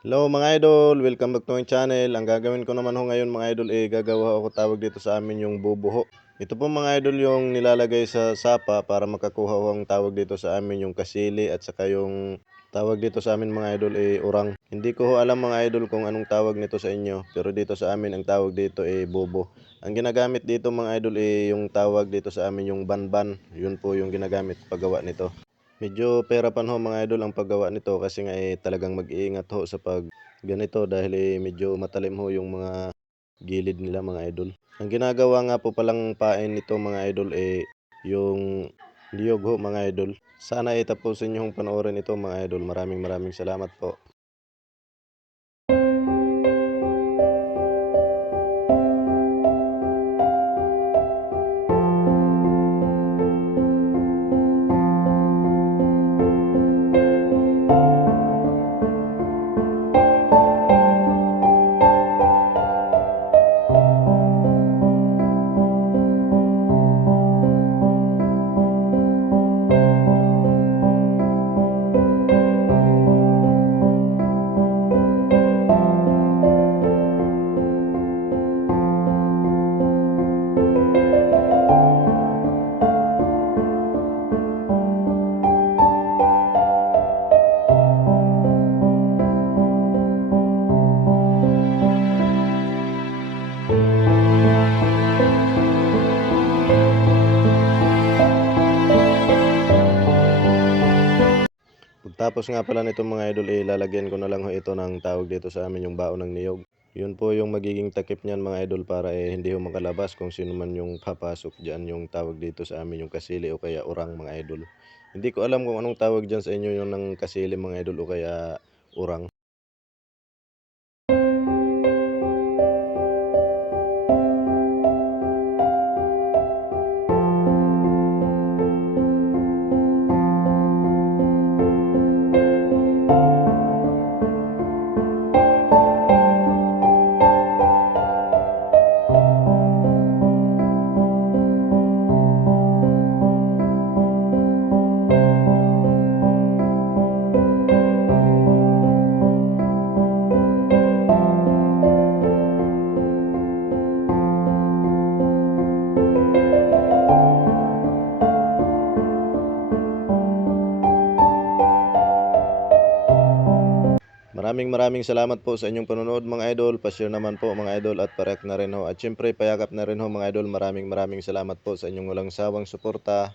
Hello mga idol, welcome back to my channel. Ang gagawin ko naman ho ngayon mga idol gagawa ako tawag dito sa amin yung bubuho. Ito po mga idol yung nilalagay sa sapa para makakuha ho ang tawag dito sa amin yung kasili at saka yung tawag dito sa amin mga idol urang. Hindi ko ho alam mga idol kung anong tawag nito sa inyo, pero dito sa amin ang tawag dito bubo. Ang ginagamit dito mga idol yung tawag dito sa amin yung banban. Yun po yung ginagamit paggawa nito. Medyo pahirapan ho mga idol ang paggawa nito kasi nga talagang mag-iingat ho sa pag ganito dahil medyo matalim ho yung mga gilid nila mga idol. Ang ginagawa nga po palang pain nito mga idol yung niyog ho mga idol. Sana tapusin niyo hong panoorin ito mga idol. Maraming salamat po. Pagtapos nga pala nito mga idol lalagyan ko na lang ho ito ng tawag dito sa amin yung baon ng niyog. Yun po yung magiging takip niyan mga idol para hindi ho makalabas kung sino man yung papasok diyan yung tawag dito sa amin yung kasili o kaya urang mga idol. Hindi ko alam kung anong tawag diyan sa inyo yung ng kasili mga idol o kaya urang. Maraming salamat po sa inyong panonood mga idol. Pa-share naman po mga idol at pa-react na rin ho. At syempre payakap na rin ho mga idol. Maraming salamat po sa inyong walang sawang suporta.